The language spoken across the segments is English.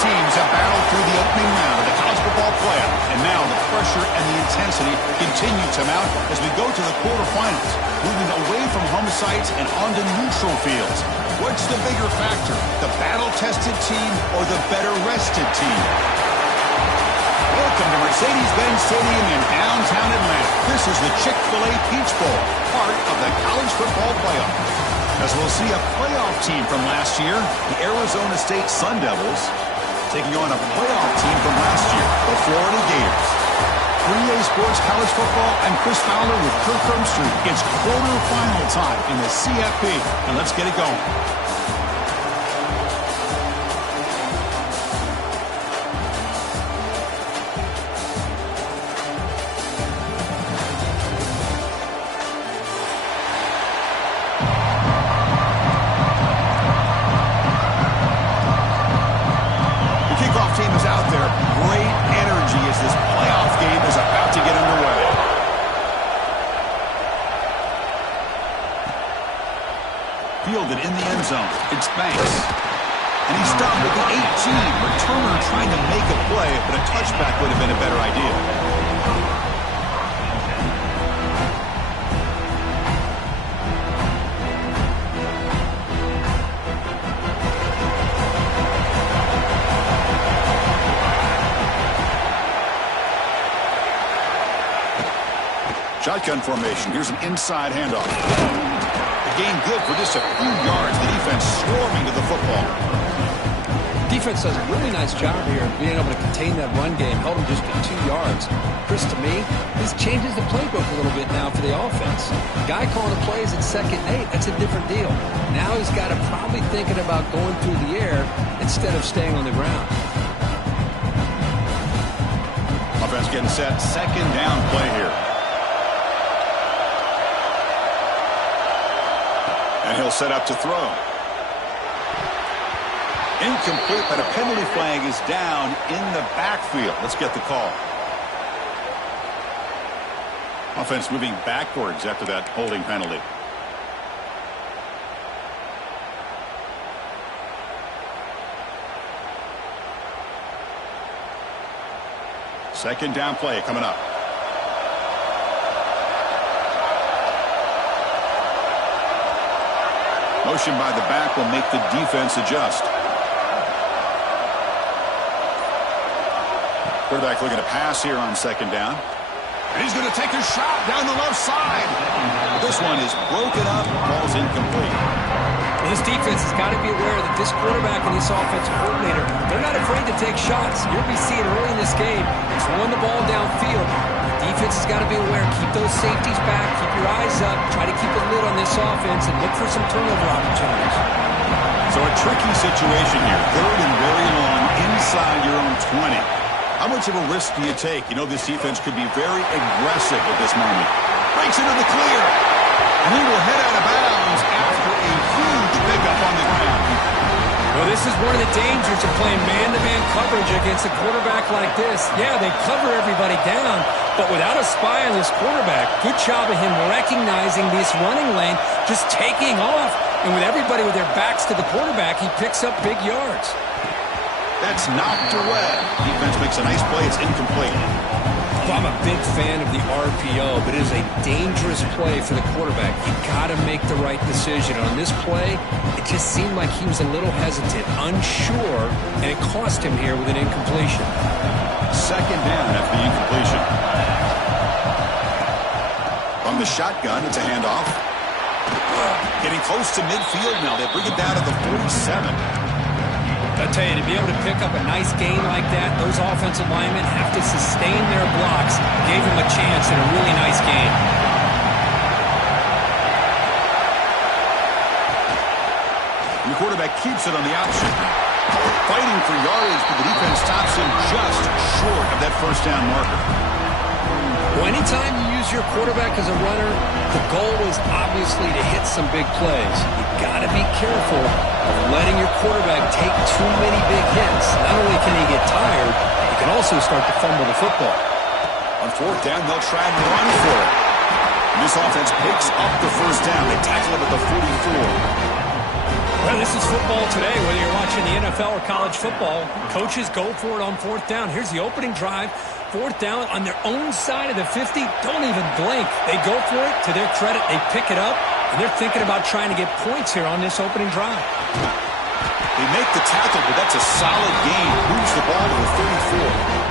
teams have battled through the opening round of the college football playoff, and now the pressure and the intensity continue to mount as we go to the quarterfinals, moving away from home sites and onto neutral fields. What's the bigger factor, the battle-tested team or the better-rested team? Welcome to Mercedes-Benz Stadium in downtown Atlanta. This is the Chick-fil-A Peach Bowl, part of the college football playoff. As we'll see a playoff team from last year, the Arizona State Sun Devils, taking on a playoff team from last year, the Florida Gators. 3A Sports College Football, I'm Chris Fowler with Kirk Herbstreit. It's quarterfinal time in the CFP, and let's get it going. Fielded in the end zone. It's Banks. And he's stopped at the 18. Returner trying to make a play, but a touchback would have been a better idea. Shotgun formation. Here's an inside handoff. Gain good for just a few yards. The defense swarming to the football. Defense does a really nice job here of being able to contain that run game. Held him just at 2 yards. Chris, to me, this changes the playbook a little bit now for the offense. The guy calling the plays at 2nd and 8, that's a different deal. Now he's got to probably thinking about going through the air instead of staying on the ground. Offense getting set. 2nd down play here. And he'll set up to throw. Incomplete, but a penalty flag is down in the backfield. Let's get the call. Offense moving backwards after that holding penalty. Second down play coming up. Motion by the back will make the defense adjust. Quarterback looking to pass here on 2nd down. And he's going to take a shot down the left side. This one is broken up. Ball's incomplete. Well, this defense has got to be aware that this quarterback and this offensive coordinator, they're not afraid to take shots. You'll be seeing early in this game. It's run the ball downfield. The defense has got to be aware. Keep those safeties back. Keep your eyes up. Try to keep a lid on this offense and look for some turnover opportunities. So a tricky situation here. 3rd and very long inside your own 20. How much of a risk do you take? You know this defense could be very aggressive at this moment. Breaks into the clear. And he will head out of bounds after a huge pickup on the ground. Well, this is one of the dangers of playing man-to-man coverage against a quarterback like this. Yeah, they cover everybody down, but without a spy on this quarterback, good job of him recognizing this running lane, just taking off. And with everybody with their backs to the quarterback, he picks up big yards. That's knocked away. Defense makes a nice play. It's incomplete. Well, I'm a big fan of the RPO, but it is a dangerous play for the quarterback. You got to make the right decision. On this play, it just seemed like he was a little hesitant, unsure, and it cost him here with an incompletion. 2nd down after the incompletion. From the shotgun, it's a handoff. Getting close to midfield now. They bring it down to the 47. I tell you, to be able to pick up a nice gain like that, those offensive linemen have to sustain their blocks. Gave him a chance at a really nice gain. And the quarterback keeps it on the option. Fighting for yardage, but the defense stops him just short of that 1st down marker. Well, anytime you use your quarterback as a runner, the goal is obviously to hit some big plays. You got to be careful of letting your quarterback take too many big hits. Not only can he get tired, he can also start to fumble the football. On 4th down, they'll try and run for it. And this offense picks up the 1st down. They tackle him at the 44. Well, this is football today, whether you're watching the NFL or college football. Coaches go for it on fourth down. Here's the opening drive. Fourth down on their own side of the 50. Don't even blink. They go for it. To their credit, they pick it up, and they're thinking about trying to get points here on this opening drive. They make the tackle, but that's a solid gain. Moves the ball to the 34.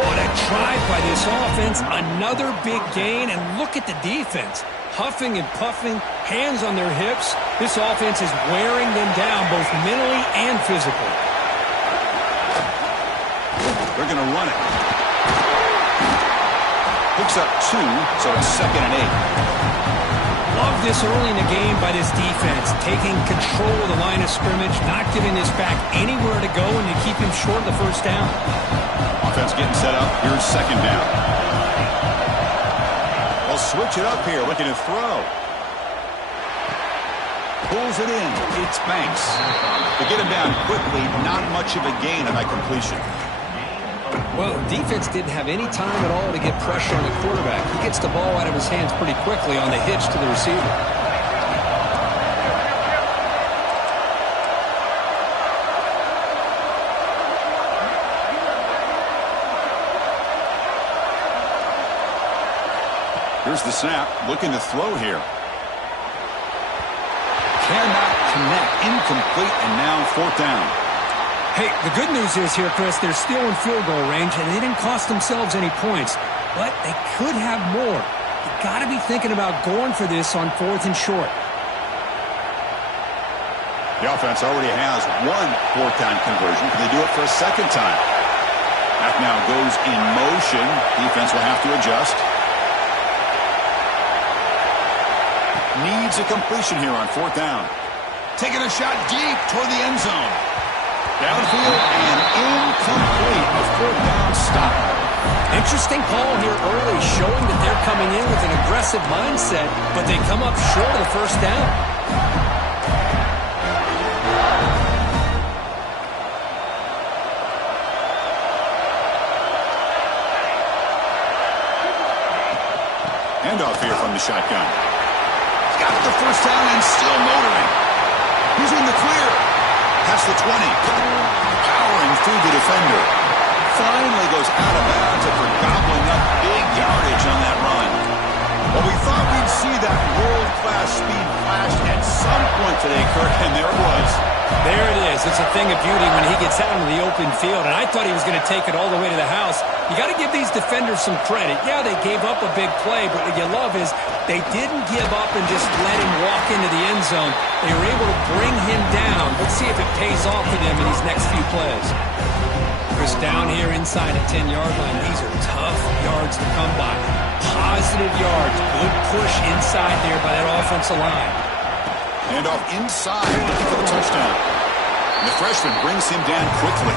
What a drive by this offense. Another big gain, and look at the defense. Huffing and puffing, hands on their hips. This offense is wearing them down both mentally and physically. They're going to run it. Picks up 2, so it's 2nd and 8. Love this early in the game by this defense, taking control of the line of scrimmage, not giving this back anywhere to go, and to keep him short of the first down. Offense getting set up. Here's 2nd down. They'll switch it up here, looking to throw. Pulls it in. It's Banks. To get him down quickly, not much of a gain on that completion. Well, defense didn't have any time at all to get pressure on the quarterback. He gets the ball out of his hands pretty quickly on the hitch to the receiver. Here's the snap. Looking to throw here. Cannot connect. Incomplete, and now 4th down. Hey, the good news is here, Chris, they're still in field goal range, and they didn't cost themselves any points. But they could have more. You got to be thinking about going for this on 4th and short. The offense already has one 4th down conversion. Can they do it for a 2nd time? That now goes in motion. Defense will have to adjust. Needs a completion here on 4th down. Taking a shot deep toward the end zone. Downfield and incomplete. A 4th down stop. Interesting call here early, showing that they're coming in with an aggressive mindset, but they come up short of the first down. Handoff here from the shotgun. Got the first down and still motoring. He's in the clear. That's the 20. Powering through the defender. Finally goes out of bounds after gobbling up big yardage on that run. Well, we thought we'd see that world-class speed flash at some point today, Kirk, and there it was. There it is. It's a thing of beauty when he gets out into the open field, and I thought he was going to take it all the way to the house. You got to give these defenders some credit. Yeah, they gave up a big play, but what you love is they didn't give up and just let him walk into the end zone. They were able to bring him down. Let's see if it pays off for them in these next few plays. Chris, down here inside the 10-yard line, these are tough yards to come by. Positive yards. Good push inside there by that offensive line. Handoff inside, looking for the touchdown. And the freshman brings him down quickly.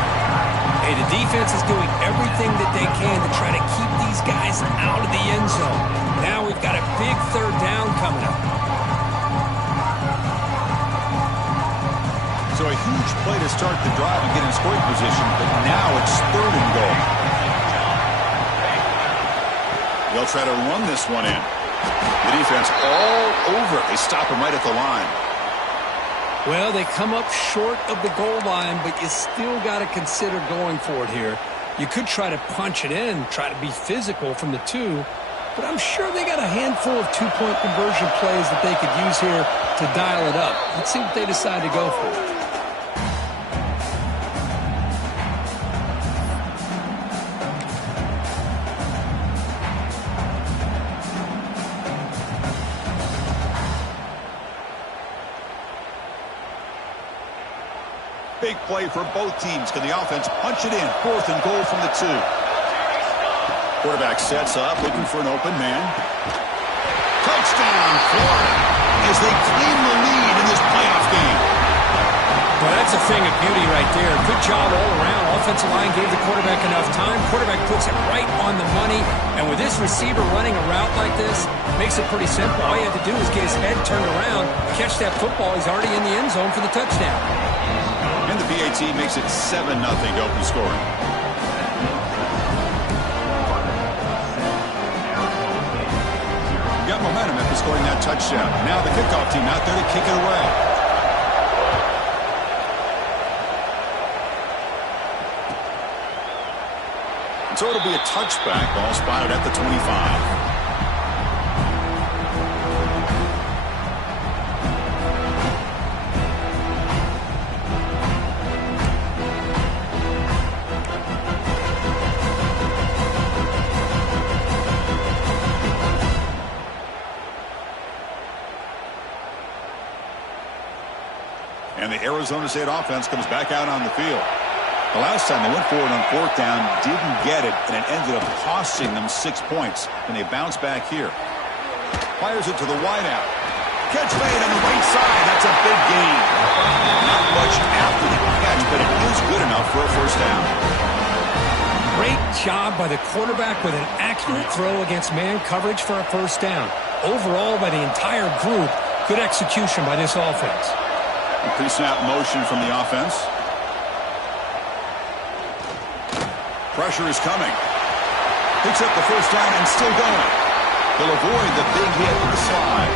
Hey, the defense is doing everything that they can to try to keep these guys out of the end zone. Now we've got a big 3rd down coming up. So a huge play to start the drive and get in scoring position, but now it's 3rd and goal. They'll try to run this one in. The defense all over it. They stop him right at the line. Well, they come up short of the goal line, but you still got to consider going for it here. You could try to punch it in, try to be physical from the 2, but I'm sure they got a handful of 2-point conversion plays that they could use here to dial it up. Let's see what they decide to go for. Big play for both teams. Can the offense punch it in? 4th and goal from the 2. Quarterback sets up, looking for an open man. Touchdown, Florida, as they claim the lead in this playoff game. Well, that's a thing of beauty right there. Good job all around. Offensive line gave the quarterback enough time. Quarterback puts it right on the money. And with this receiver running a route like this, makes it pretty simple. All you have to do is get his head turned around, catch that football. He's already in the end zone for the touchdown. And the PAT makes it 7-0 to open scoring. Got momentum after scoring that touchdown. Now the kickoff team out there to kick it away. And so it'll be a touchback. Ball spotted at the 25. And the Arizona State offense comes back out on the field. The last time they went forward on fourth down, didn't get it, and it ended up costing them 6 points. And they bounce back here. Fires it to the wideout. Catch made on the right side. That's a big gain. Not much after the catch, but it is good enough for a first down. Great job by the quarterback with an accurate throw against man coverage for a first down. Overall, by the entire group, good execution by this offense. Pre-snap motion from the offense. Pressure is coming. Picks up the first down and still going. They'll avoid the big hit with the slide.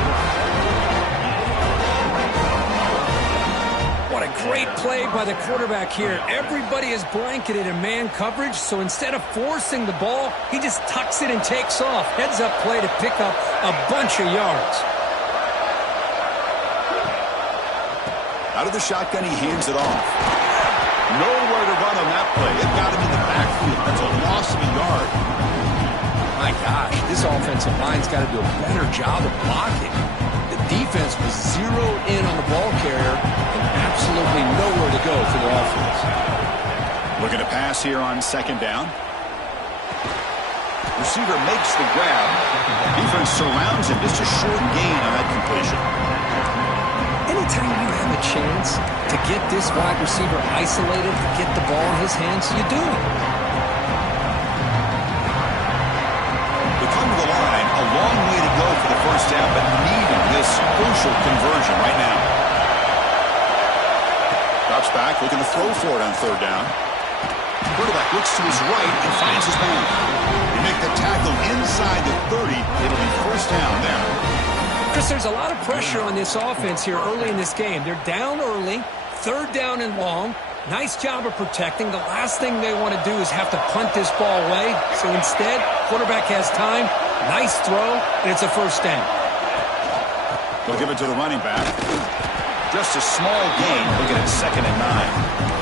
What a great play by the quarterback here. Everybody is blanketed in man coverage, so instead of forcing the ball, he just tucks it and takes off. Heads-up play to pick up a bunch of yards. Out of the shotgun, he hands it off. Nowhere to run on that play. It got him in the backfield. That's a loss of a yard. My gosh, this offensive line's got to do a better job of blocking. The defense was zeroed in on the ball carrier and absolutely nowhere to go for the offense. Looking to pass here on second down. Receiver makes the grab. Defense surrounds him. Just a short gain on that completion. Anytime you have a chance to get this wide receiver isolated, to get the ball in his hands, you do it. They come to the line, a long way to go for the first down, but needing this crucial conversion right now. Drops back, looking to throw for it on third down. Quarterback looks to his right and finds his man. They make the tackle inside the 30. It'll be first down there. Chris, there's a lot of pressure on this offense here early in this game. They're down early, third down and long. Nice job of protecting. The last thing they want to do is have to punt this ball away. So instead, quarterback has time, nice throw, and it's a first down. They'll give it to the running back. Just a small gain, looking at 2nd and 9.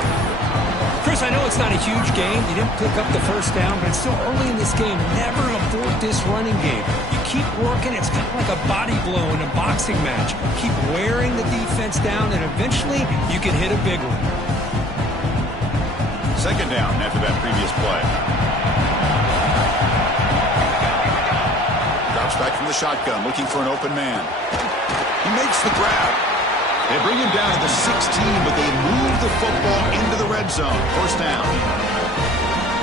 Chris, I know it's not a huge game. You didn't pick up the first down, but it's still early in this game. Never abort this running game. You keep working. It's kind of like a body blow in a boxing match. Keep wearing the defense down, and eventually you can hit a big one. Second down after that previous play. Drops back from the shotgun, looking for an open man. He makes the grab. They bring him down to the 16, but they move the football into the red zone. First down.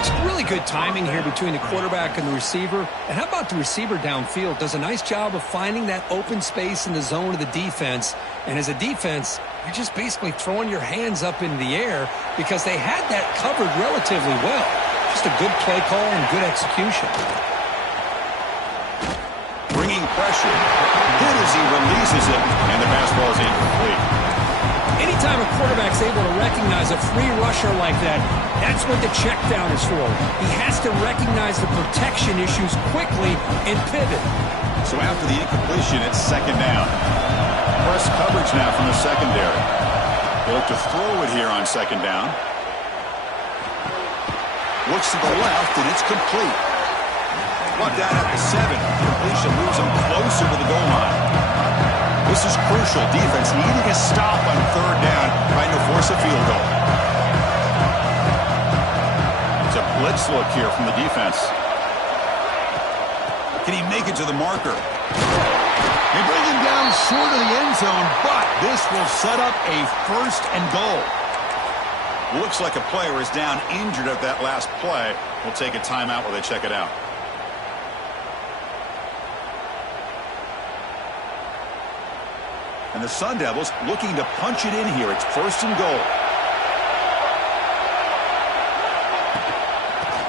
It's really good timing here between the quarterback and the receiver. And how about the receiver downfield? Does a nice job of finding that open space in the zone of the defense. And as a defense, you're just basically throwing your hands up into the air because they had that covered relatively well. Just a good play call and good execution. Bringing pressure. Hit as he releases it, and the pass ball is incomplete. Anytime a quarterback's able to recognize a free rusher like that, that's what the check down is for. He has to recognize the protection issues quickly and pivot. So after the incompletion, it's second down. Press coverage now from the secondary. They look to throw it here on second down. Looks to the left, and it's complete. Brought down at the 7. Completion moves him closer to the goal line. This is crucial. Defense needing a stop on third down, trying to force a field goal. It's a blitz look here from the defense. Can he make it to the marker? They bring him down short of the end zone, but this will set up a first and goal. Looks like a player is down injured at that last play. We'll take a timeout while they check it out. And the Sun Devils looking to punch it in here. It's first and goal.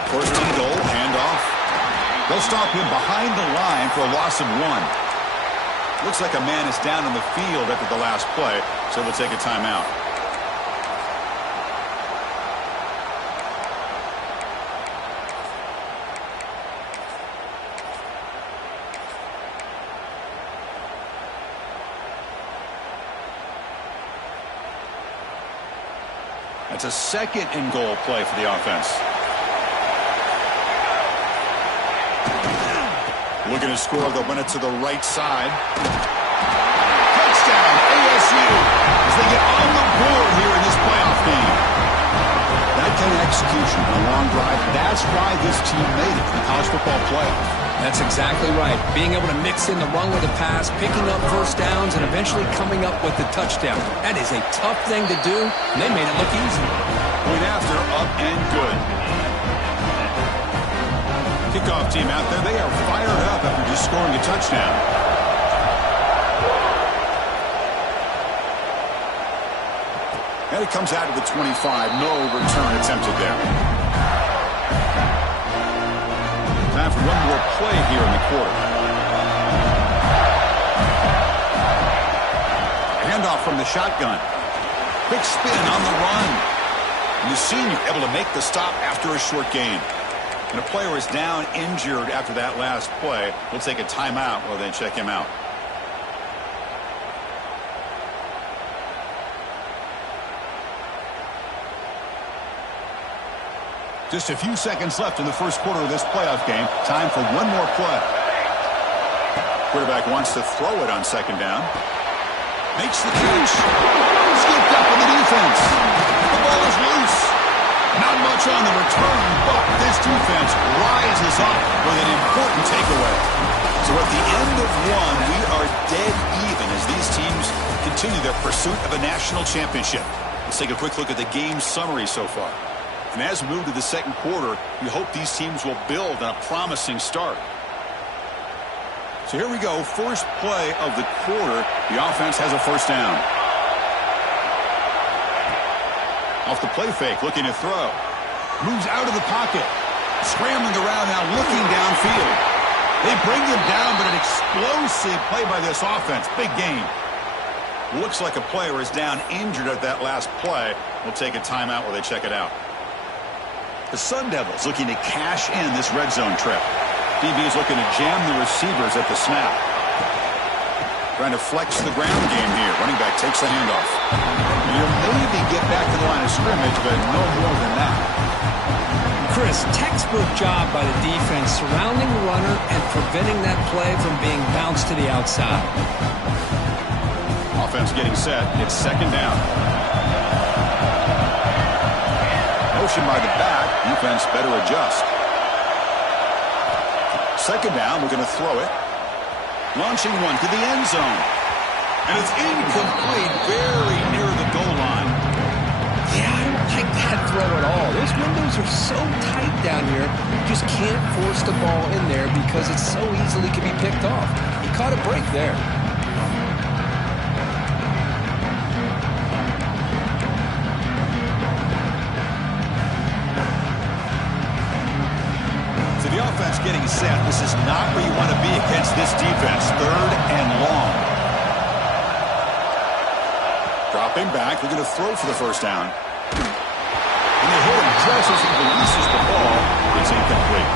First and goal, handoff. They'll stop him behind the line for a loss of 1. Looks like a man is down on the field after the last play, so they'll take a timeout. That's a second and goal play for the offense. Looking to score, they'll run it to the right side. Touchdown, ASU, as they get on the board here in this playoff game. That kind of execution on a long drive, that's why this team made it to the college football playoff. That's exactly right. Being able to mix in the run with the pass, picking up first downs, and eventually coming up with the touchdown. That is a tough thing to do, and they made it look easy. Point after, up and good. Kickoff team out there, they are fired up after just scoring a touchdown. And it comes out of the 25. No return attempted there. Time for one more play here in the quarter. Handoff from the shotgun. Quick spin on the run. And the senior able to make the stop after a short gain. And a player is down injured after that last play. We'll take a timeout while they check him out. Just a few seconds left in the first quarter of this playoff game. Time for one more play. Quarterback wants to throw it on second down. Makes the catch. Scooped up in the defense. The ball is loose. Not much on the return, but this defense rises up with an important takeaway. So at the end of one, we are dead even as these teams continue their pursuit of a national championship. Let's take a quick look at the game summary so far. And as we move to the second quarter, we hope these teams will build on a promising start. So here we go. First play of the quarter. The offense has a first down. Off the play fake, looking to throw. Moves out of the pocket. Scrambling around now, looking downfield. They bring him down, but an explosive play by this offense. Big gain. Looks like a player is down injured at that last play. We'll take a timeout while they check it out. The Sun Devils looking to cash in this red zone trip. DB is looking to jam the receivers at the snap. Trying to flex the ground game here. Running back takes the handoff. And you'll maybe get back to the line of scrimmage, but no more than that. Chris, textbook job by the defense surrounding the runner and preventing that play from being bounced to the outside. Offense getting set. It's second down. Motion by the back. Defense better adjust. Second down. We're going to throw it. Launching one to the end zone. And it's incomplete, very near the goal line. Yeah, I don't like that throw at all. Those windows are so tight down here. You just can't force the ball in there because it so easily can be picked off. He caught a break there. The offense getting set. This is not where you want to be against this defense. Third and long. Dropping back. We're going to throw for the first down. And they hit him just as he releases the ball. It's incomplete.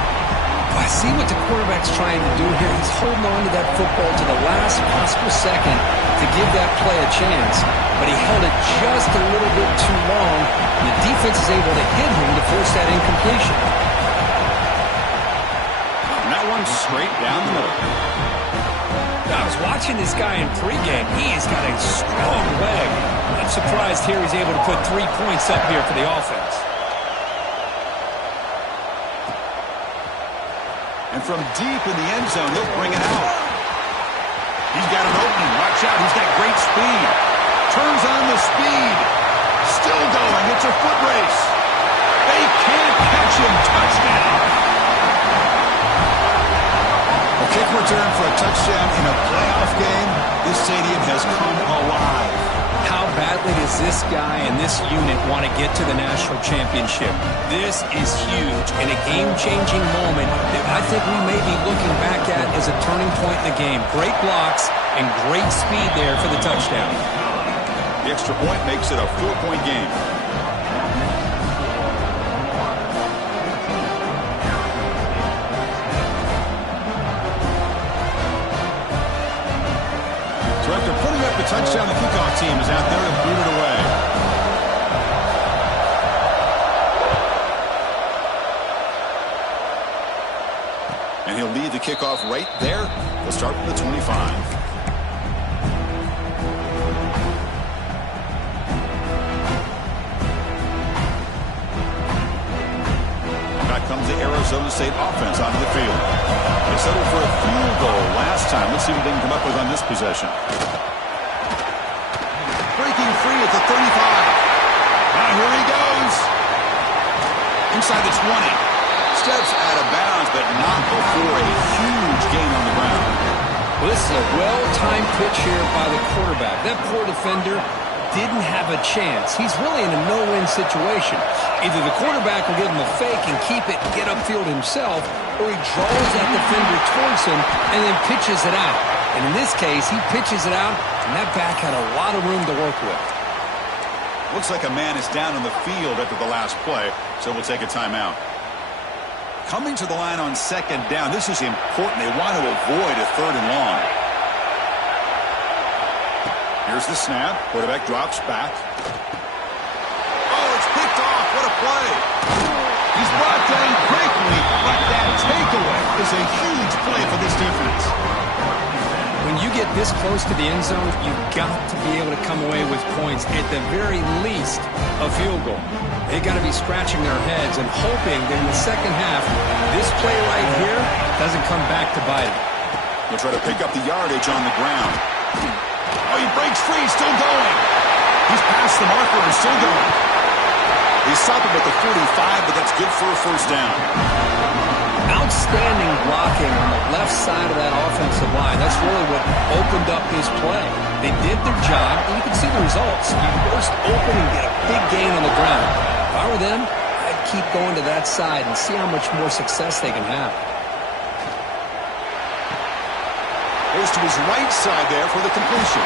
I see what the quarterback's trying to do here. He's holding on to that football to the last possible second to give that play a chance. But he held it just a little bit too long. And the defense is able to hit him to force that incompletion. Straight down the middle. I was watching this guy in pregame. He's got a strong leg. I'm surprised here he's able to put 3 points up here for the offense. And from deep in the end zone, he'll bring it out. He's got an opening. Watch out. He's got great speed. Turns on the speed. Still going. It's a foot race. They can't catch him. Touchdown. Kick return for a touchdown in a playoff game. This stadium has come alive. How badly does this guy and this unit want to get to the national championship? This is huge and a game-changing moment that I think we may be looking back at as a turning point in the game. Great blocks and great speed there for the touchdown. The extra point makes it a 4-point game. So after putting up the touchdown, the kickoff team is out there to boot it away. And he'll lead the kickoff right there. They'll start with the 25. Back comes the Arizona State offense onto the field. They settled for a field goal last time. Let's see what they can come up with on this possession. Breaking free at the 35. Now here he goes. Inside the 20. Steps out of bounds, but not before a huge gain on the ground. Well, this is a well-timed pitch here by the quarterback. That poor defender didn't have a chance. He's really in a no-win situation. Either the quarterback will give him a fake and keep it and get upfield himself, or he draws that defender towards him and then pitches it out. And in this case, he pitches it out, and that back had a lot of room to work with. Looks like a man is down on the field after the last play, so we'll take a timeout. Coming to the line on second down, this is important. They want to avoid a third and long. Here's the snap. Quarterback drops back. Oh, it's picked off. What a play. He's brought down quickly, but that takeaway is a huge play for this defense. When you get this close to the end zone, you've got to be able to come away with points, at the very least, a field goal. They got to be scratching their heads and hoping that in the second half, this play right here doesn't come back to bite them. They'll try to pick up the yardage on the ground. Oh, he breaks free, still going. He's past the marker and still going. He stopped him at the 45, but that's good for a first down. Outstanding blocking on the left side of that offensive line. That's really what opened up his play. They did their job, and you can see the results. You burst open and get a big gain on the ground. If I were them, I'd keep going to that side and see how much more success they can have. Goes to his right side there for the completion.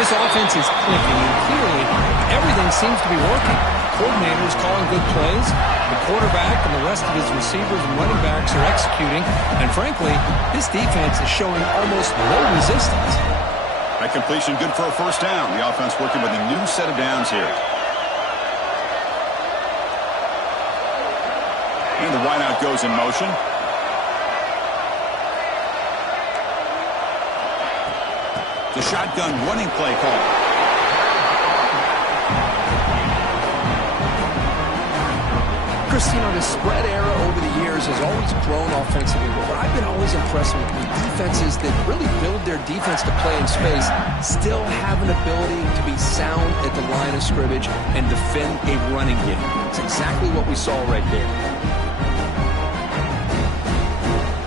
This offense is clicking, and clearly everything seems to be working. The coordinator is calling good plays. The quarterback and the rest of his receivers and running backs are executing. And frankly, this defense is showing almost no resistance. That completion good for a first down. The offense working with a new set of downs here. And the wideout goes in motion. The shotgun running play call. Chris, the spread era over the years has always grown offensively, but what I've been always impressed with defenses that really build their defense to play in space still have an ability to be sound at the line of scrimmage and defend a running game. It's exactly what we saw right there.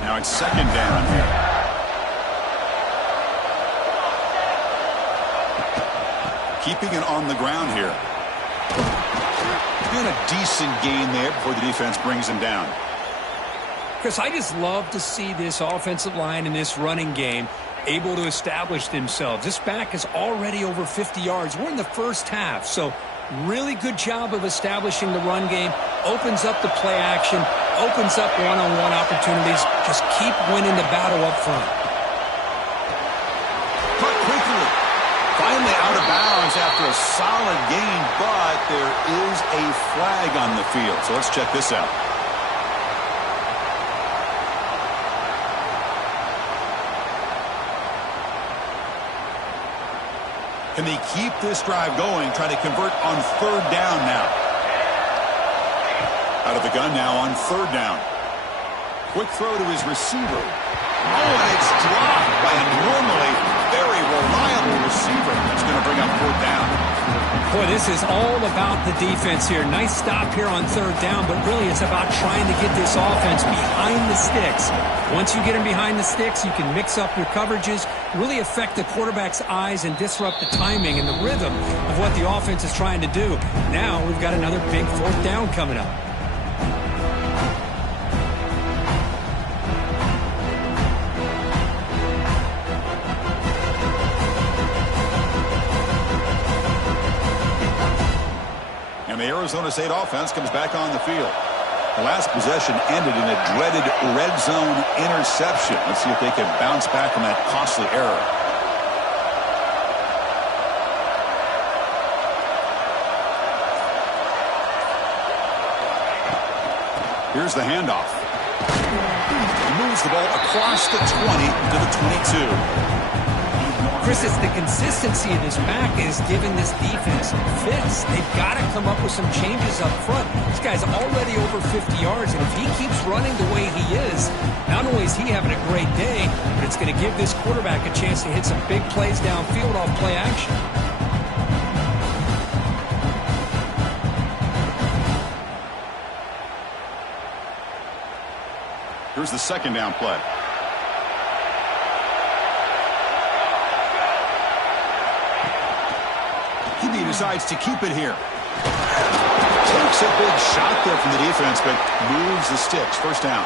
Now it's second down here. Keeping it on the ground here. And a decent gain there before the defense brings him down. Chris, I just love to see this offensive line and this running game able to establish themselves. This back is already over 50 yards. We're in the first half, so really good job of establishing the run game. Opens up the play action, opens up one-on-one opportunities. Just keep winning the battle up front. Cut quickly. Finally out of bounds after a solid gain, but there is a flag on the field. So let's check this out. Can they keep this drive going, trying to convert on third down now? Out of the gun now on third down. Quick throw to his receiver. Oh, and it's dropped by a normally very reliable receiver. That's going to bring up fourth down. Boy, this is all about the defense here. Nice stop here on third down, but really it's about trying to get this offense behind the sticks. Once you get them behind the sticks, you can mix up your coverages, really affect the quarterback's eyes and disrupt the timing and the rhythm of what the offense is trying to do. Now we've got another big fourth down coming up. And the Arizona State offense comes back on the field. The last possession ended in a dreaded red zone interception. Let's see if they can bounce back from that costly error. Here's the handoff. Moves the ball across the 20 to the 22. Chris, it's the consistency of this back is giving this defense fits. They've got to come up with some changes up front. This guy's already over 50 yards, and if he keeps running the way he is, not only is he having a great day, but it's going to give this quarterback a chance to hit some big plays downfield off play action. Here's the second down play. He decides to keep it here. Takes a big shot there from the defense, but moves the sticks. First down.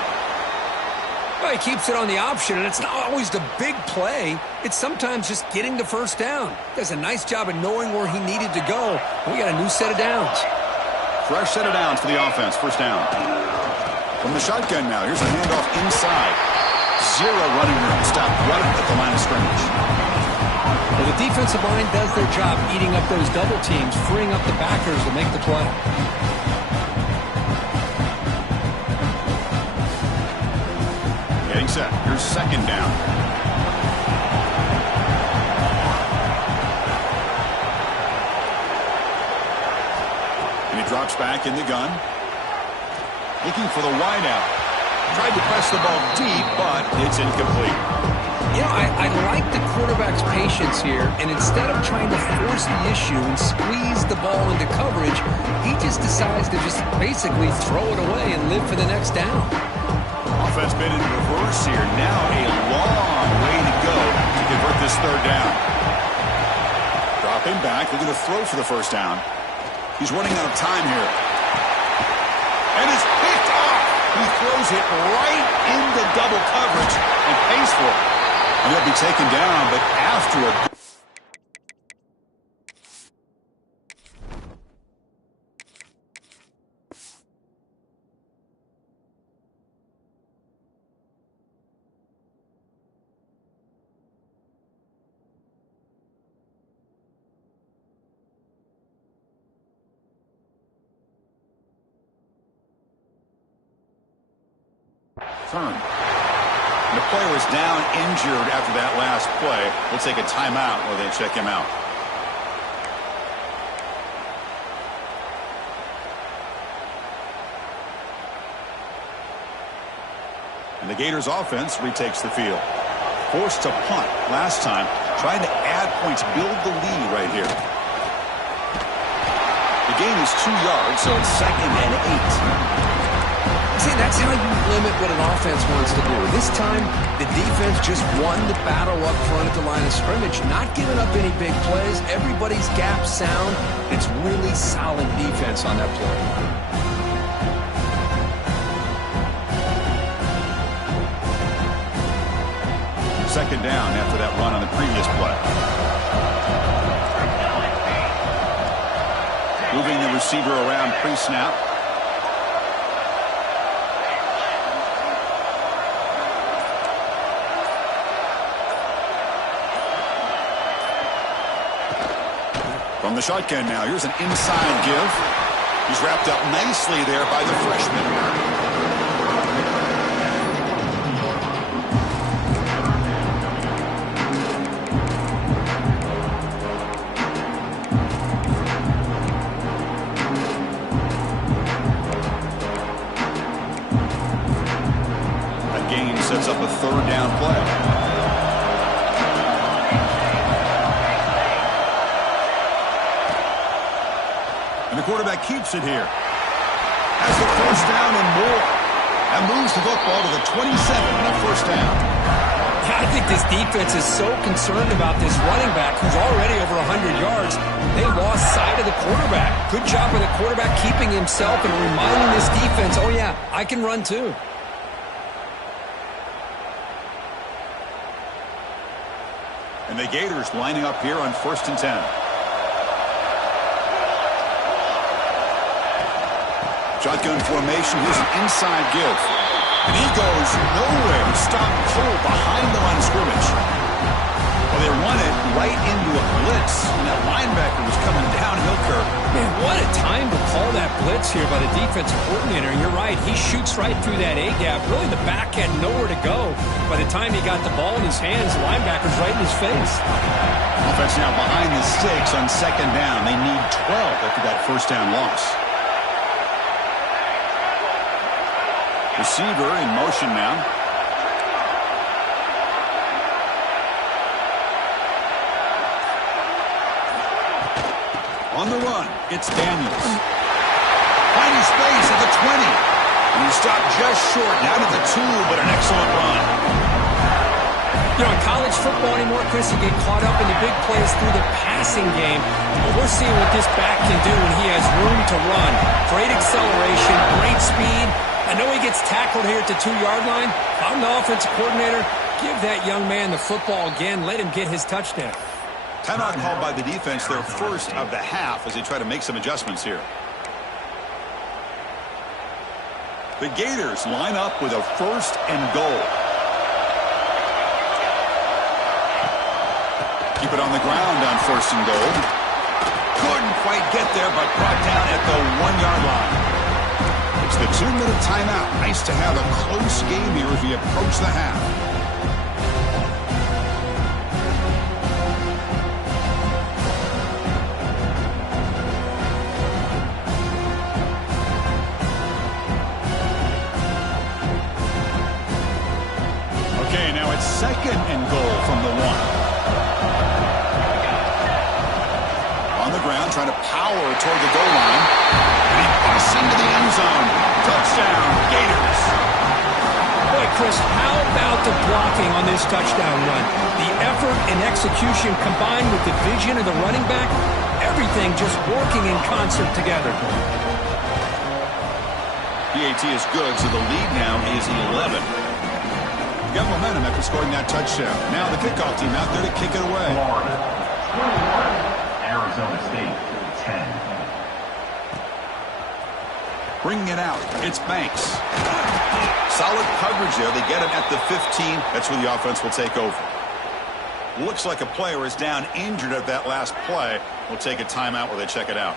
Well, he keeps it on the option, and it's not always the big play. It's sometimes just getting the first down. Does a nice job of knowing where he needed to go. We got a new set of downs. Fresh set of downs for the offense. First down. From the shotgun now. Here's a handoff inside. Zero running room. Stop right at the line of scrimmage. Well, the defensive line does their job eating up those double teams, freeing up the backers to make the play. Getting set. Here's second down. And he drops back in the gun. Looking for the wideout. Tried to press the ball deep, but it's incomplete. You know, I like the quarterback's patience here, and instead of trying to force the issue and squeeze the ball into coverage, he just decides to just basically throw it away and live for the next down. Offense been in reverse here. Now a long way to go to convert this third down. Dropping back, looking to throw for the first down. He's running out of time here. And it's picked off. He throws it right into double coverage and pays for it. And he'll be taken down, but after a... turn. And the player is down injured after that last play. We'll take a timeout while they check him out. And the Gators offense retakes the field. Forced to punt last time. Trying to add points, build the lead right here. The gain is 2 yards, so it's 2nd and 8. See, that's how you limit what an offense wants to do. This time, the defense just won the battle up front at the line of scrimmage, not giving up any big plays. Everybody's gap sound. It's really solid defense on that play. Second down after that run on the previous play. Moving the receiver around pre-snap. From the shotgun now, here's an inside give. He's wrapped up nicely there by the freshman. That gain sets up a third down play. And the quarterback keeps it here. Has the first down and more. And moves the football to the 27 and a first down. I think this defense is so concerned about this running back who's already over 100 yards. They lost sight of the quarterback. Good job of the quarterback keeping himself and reminding this defense, oh yeah, I can run too. And the Gators lining up here on 1st and 10. Shotgun formation. Here's an inside give. And he goes nowhere. Stop cold behind the line of scrimmage. Well, they run it right into a blitz. And that linebacker was coming downhill, Kirk. Man, what a time to call that blitz here by the defensive coordinator. And you're right, he shoots right through that A-gap. Really, the back had nowhere to go. By the time he got the ball in his hands, the linebacker's right in his face. Offense now behind the sticks on second down. They need 12 after that first down loss. Receiver in motion now. On the run, it's Daniels. Finding space at the 20. And he stopped just short, down at the 2, but an excellent run. You know, in college football anymore, Chris, you get caught up in the big plays through the passing game. But we're seeing what this back can do when he has room to run. Great acceleration, great speed. I know he gets tackled here at the 2-yard line. If I'm the offensive coordinator, give that young man the football again. Let him get his touchdown. Timeout called by the defense, their first of the half, as they try to make some adjustments here. The Gators line up with a first and goal. Keep it on the ground on first and goal. Couldn't quite get there, but brought down at the 1-yard line. It's the 2-minute timeout. Nice to have a close game here as we approach the half. Okay, now it's second and goal from the 1. Trying to power toward the goal line. And he busts into the end zone. Touchdown, Gators. Boy, Chris, how about the blocking on this touchdown run? The effort and execution combined with the vision of the running back, everything just working in concert together. PAT is good, so the lead now is 11. Got momentum after scoring that touchdown. Now the kickoff team out there to kick it away. Arizona State, 10. Bringing it out, it's Banks. Solid coverage there. They get him at the 15. That's where the offense will take over. Looks like a player is down injured at that last play. We'll take a timeout while they check it out.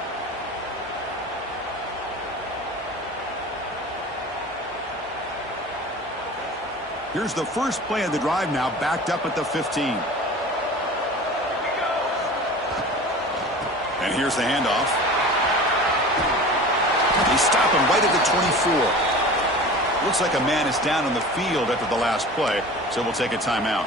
Here's the first play of the drive now, backed up at the 15. And here's the handoff. They stop him right at the 24. Looks like a man is down on the field after the last play, so we'll take a timeout.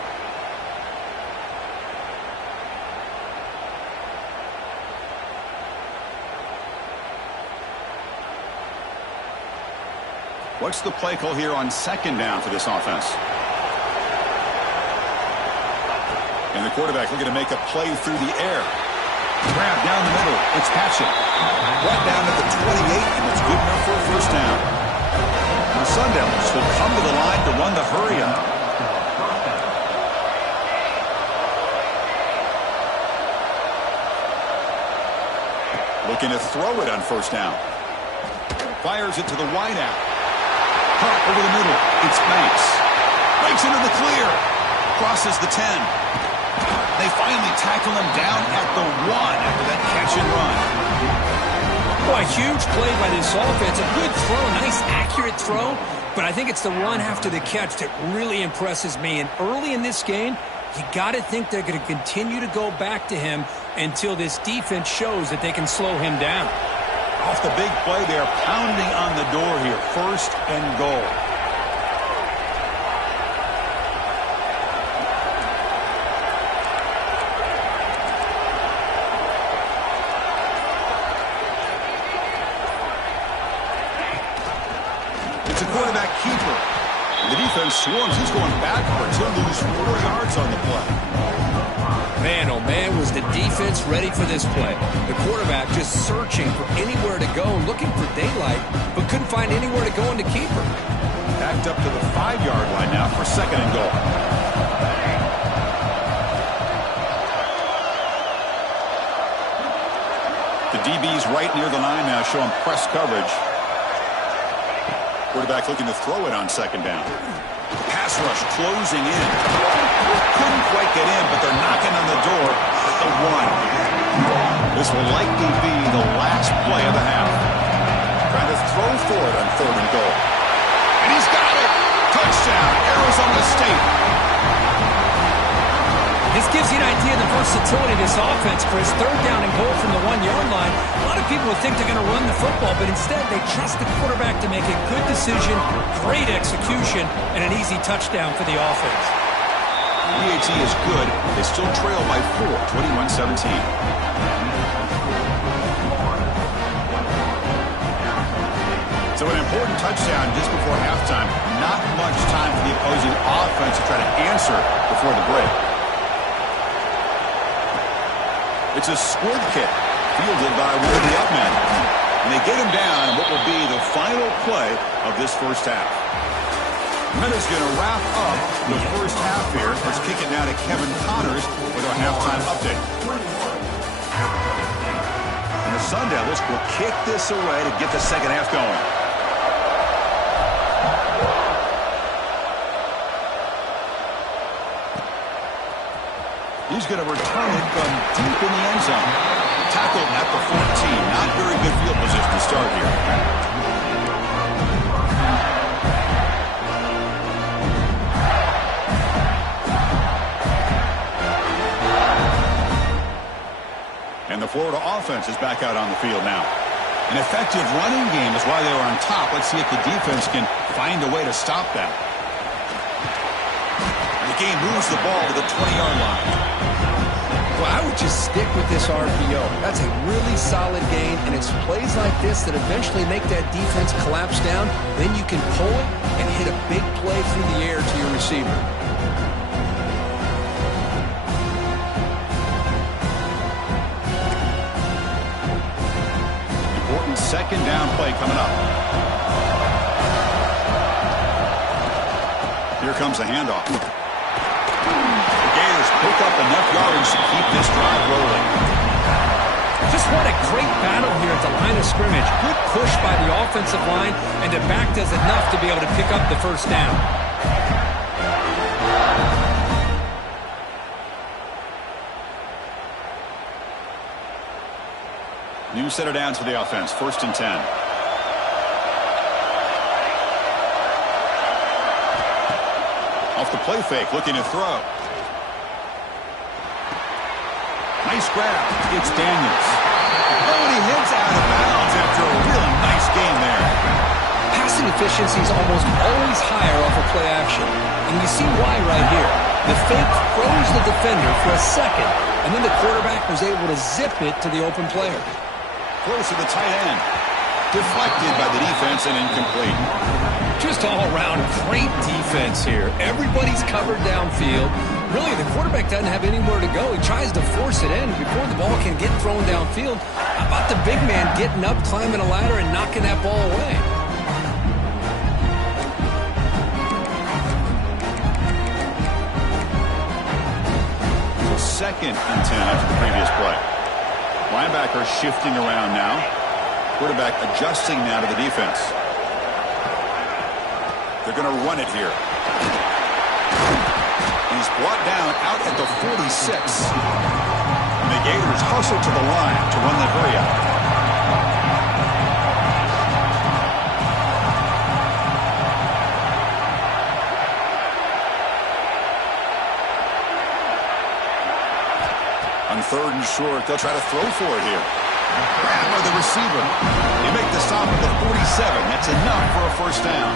What's the play call here on second down for this offense? And the quarterback looking to make a play through the air. Grab down the middle. It's Patchett. Brought down at the 28, and it's good enough for a first down. The Sun Devils will come to the line to run the hurry-up. Looking to throw it on first down. Fires it to the wideout. Hop over the middle. It's Banks. Breaks into the clear. Crosses the 10. They finally tackle him down at the 1 after that catch and run. Boy, huge play by this offense. A good throw, nice accurate throw. But I think it's the run after the catch that really impresses me. And early in this game, you got to think they're going to continue to go back to him until this defense shows that they can slow him down. Off the big play, they're pounding on the door here. First and goal. It's a quarterback keeper. The defense swarms. He's going backwards. He'll lose 4 yards on the play. Man, oh man, was the defense ready for this play. The quarterback just searching for anywhere to go, looking for daylight, but couldn't find anywhere to go in the keeper. Backed up to the 5-yard line now for second and goal. The DB's right near the line now, showing press coverage. Quarterback looking to throw it on second down. Pass rush closing in. Couldn't quite get in, but they're knocking on the door at the 1. This will likely be the last play of the half. Trying to throw for it on 3rd and goal. And he's got it! Touchdown, Arizona State. This gives you an idea of the versatility of this offense, Chris. 3rd down and goal from the 1-yard line. A lot of people would think they're going to run the football, but instead they trust the quarterback to make a good decision, great execution, and an easy touchdown for the offense. PAT is good. They still trail by 4, 21-17. So an important touchdown just before halftime. Not much time for the opposing offense to try to answer before the break. It's a squib kick fielded by Willie Upman. And they get him down in what will be the final play of this first half. Meta's going to wrap up the first half here. Let's kick it now to Kevin Connors with our halftime update. And the Sun Devils will kick this away to get the second half going. He's going to return it from deep in the end zone. Tackled at the 14. Not very good field position to start here. And the Florida offense is back out on the field now. An effective running game is why they were on top. Let's see if the defense can find a way to stop that. The game moves the ball to the 20-yard line. Well, I would just stick with this RPO. That's a really solid game, and it's plays like this that eventually make that defense collapse down. Then you can pull it and hit a big play through the air to your receiver. Important second down play coming up. Here comes a handoff. Pick up enough yardage to keep this drive rolling. Just what a great battle here at the line of scrimmage. Good push by the offensive line, and the back does enough to be able to pick up the first down. New center downs for the offense. 1st and 10. Off the play fake, looking to throw. Nice grab. It's Daniels. Oh, and he hits out of bounds after a really nice game there. Passing efficiency is almost always higher off of play action. And you see why right here. The fake froze the defender for a second, and then the quarterback was able to zip it to the open player. Close to the tight end. Deflected by the defense and incomplete. Just all around great defense here. Everybody's covered downfield. Really, the quarterback doesn't have anywhere to go. He tries to force it in before the ball can get thrown downfield. How about the big man getting up, climbing a ladder, and knocking that ball away? So 2nd and 10 after the previous play. Linebacker shifting around now. Quarterback adjusting now to the defense. They're going to run it here. He's brought down out at the 46. And the Gators hustle to the line to run the hurry out. On 3rd and short, they'll try to throw for it here. Grab by the receiver. They make the stop at the 47. That's enough for a first down.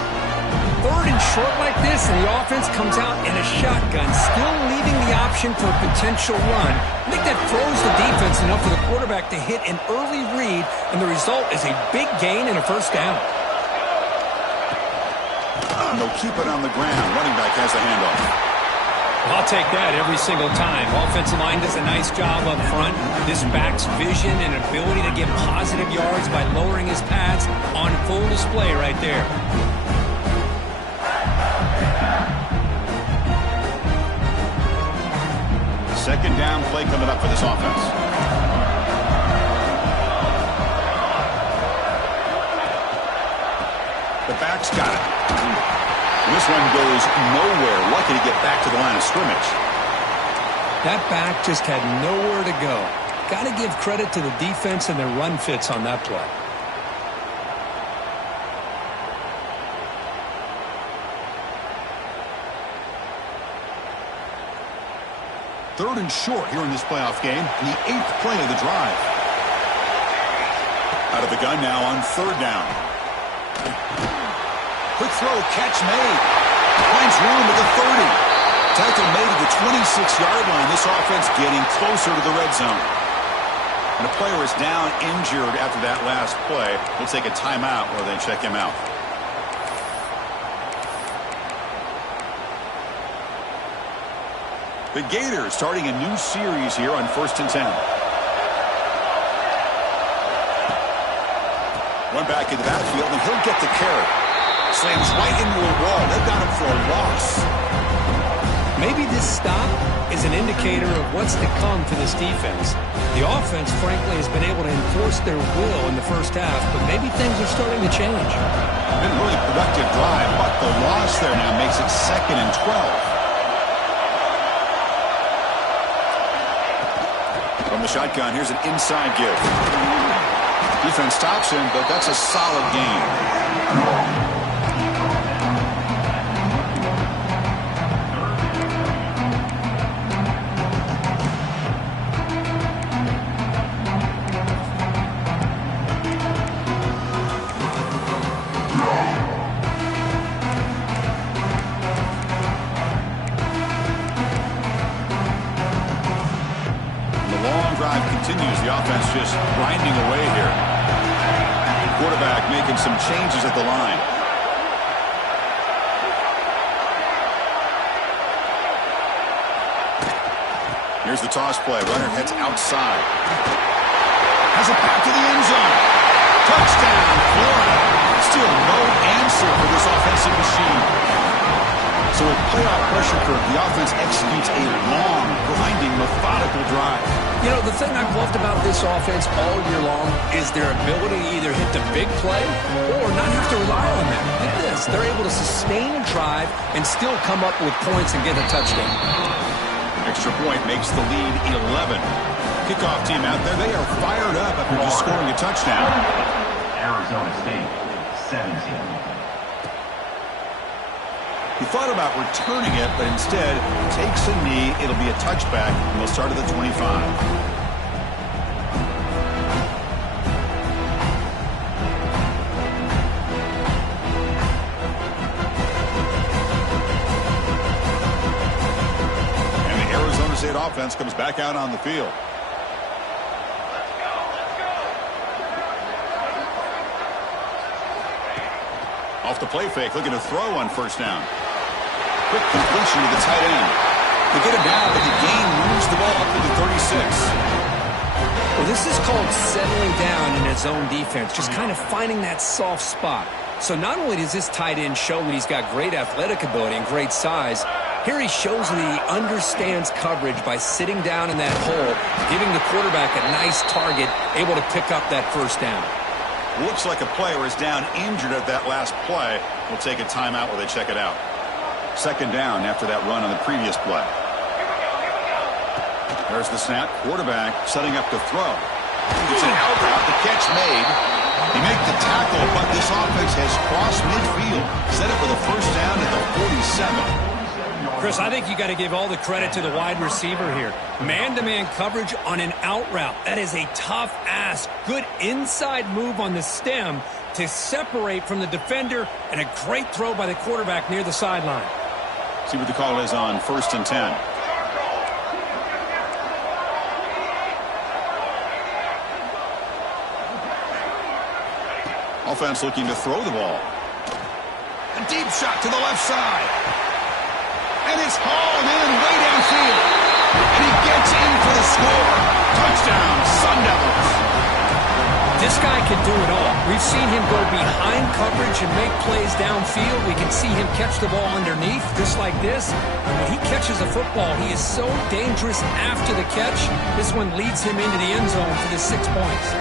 3rd and short like this, and the offense comes out in a shotgun, still leaving the option for a potential run. I think that throws the defense enough for the quarterback to hit an early read, and the result is a big gain and a first down. And they'll keep it on the ground. Running back has the handoff. I'll take that every single time. Offensive line does a nice job up front. This back's vision and ability to get positive yards by lowering his pads on full display right there. Second down play coming up for this offense. The back's got it. And this one goes nowhere. Lucky to get back to the line of scrimmage. That back just had nowhere to go. Got to give credit to the defense and their run fits on that play. 3rd and short here in this playoff game, in the 8th play of the drive. Out of the gun now on 3rd down. Quick throw, catch made. Finds room at the 30. Tackle made at the 26-yard line. This offense getting closer to the red zone. And a player is down injured after that last play. We'll take a timeout or then check him out. The Gators starting a new series here on 1st and 10. Run back into the backfield, and he'll get the carry. Slams right into a wall. They've got him for a loss. Maybe this stop is an indicator of what's to come for this defense. The offense, frankly, has been able to enforce their will in the first half, but maybe things are starting to change. Been a really productive drive, but the loss there now makes it 2nd and 12. From the shotgun, here's an inside give. Defense stops him, but that's a solid gain. Continues. The offense just grinding away here. Quarterback making some changes at the line. Here's the toss play. Runner heads outside. Has it back to the end zone. Touchdown, Florida. Still no answer for this offensive machine. So with playoff pressure curve, the offense executes a long, grinding, methodical drive. You know, the thing I've loved about this offense all year long is their ability to either hit the big play or not have to rely on that. Look at this. They're able to sustain a drive and still come up with points and get a touchdown. Extra point makes the lead 11. Kickoff team out there. They are fired up after just scoring a touchdown. Arizona State, 17. He thought about returning it, but instead takes a knee. It'll be a touchback, and they'll start at the 25. And the Arizona State offense comes back out on the field. Off the play fake, looking to throw on 1st down. Quick completion to the tight end. They get it down, but the gain moves the ball up to the 36. Well, this is called settling down in his own defense, just kind of finding that soft spot. So not only does this tight end show that he's got great athletic ability and great size, here he shows that he understands coverage by sitting down in that hole, giving the quarterback a nice target, able to pick up that 1st down. Looks like a player is down injured at that last play. We'll take a timeout while they check it out. 2nd down after that run on the previous play. There's the snap. Quarterback setting up to throw. It's an out route. The catch made. He makes the tackle, but this offense has crossed midfield. Set up with a 1st down at the 47. Chris, I think you got to give all the credit to the wide receiver here. Man-to-man coverage on an out route. That is a tough ask. Good inside move on the stem to separate from the defender, and a great throw by the quarterback near the sideline. See what the call is on 1st and 10. Offense looking to throw the ball. A deep shot to the left side. And it's hauled in way downfield. And he gets in for the score. Touchdown, Sun Devils. This guy can do it all. We've seen him go behind coverage and make plays downfield. We can see him catch the ball underneath, just like this. And when he catches a football, he is so dangerous after the catch. This one leads him into the end zone for the 6 points.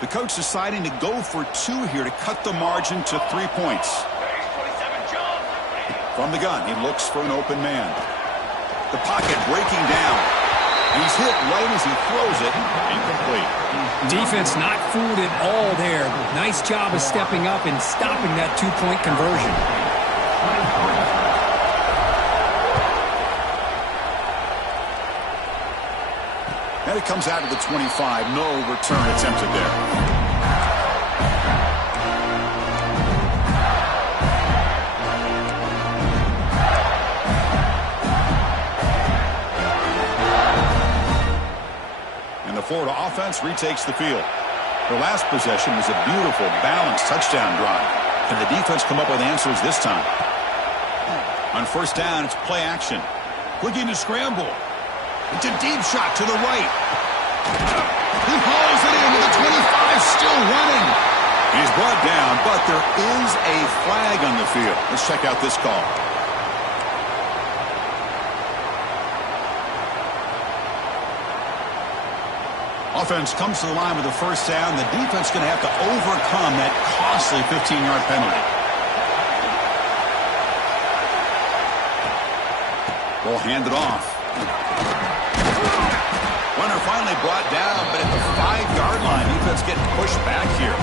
The coach deciding to go for 2 here to cut the margin to 3 points. From the gun, he looks for an open man. The pocket breaking down. He's hit right as he throws it. Incomplete. Defense not fooled at all there. Nice job of stepping up and stopping that 2-point conversion. And it comes out to the 25. No return attempted there. And the Florida offense retakes the field. Their last possession was a beautiful, balanced touchdown drive. Can the defense come up with answers this time? On first down, it's play action. Looking to scramble. It's a deep shot to the right. He hauls it into the 25, still running. He's brought down, but there is a flag on the field. Let's check out this call. Offense comes to the line with the first down. The defense going to have to overcome that costly 15-yard penalty. Ball handed off. Runner finally brought down, but at the 5-yard line, defense getting pushed back here.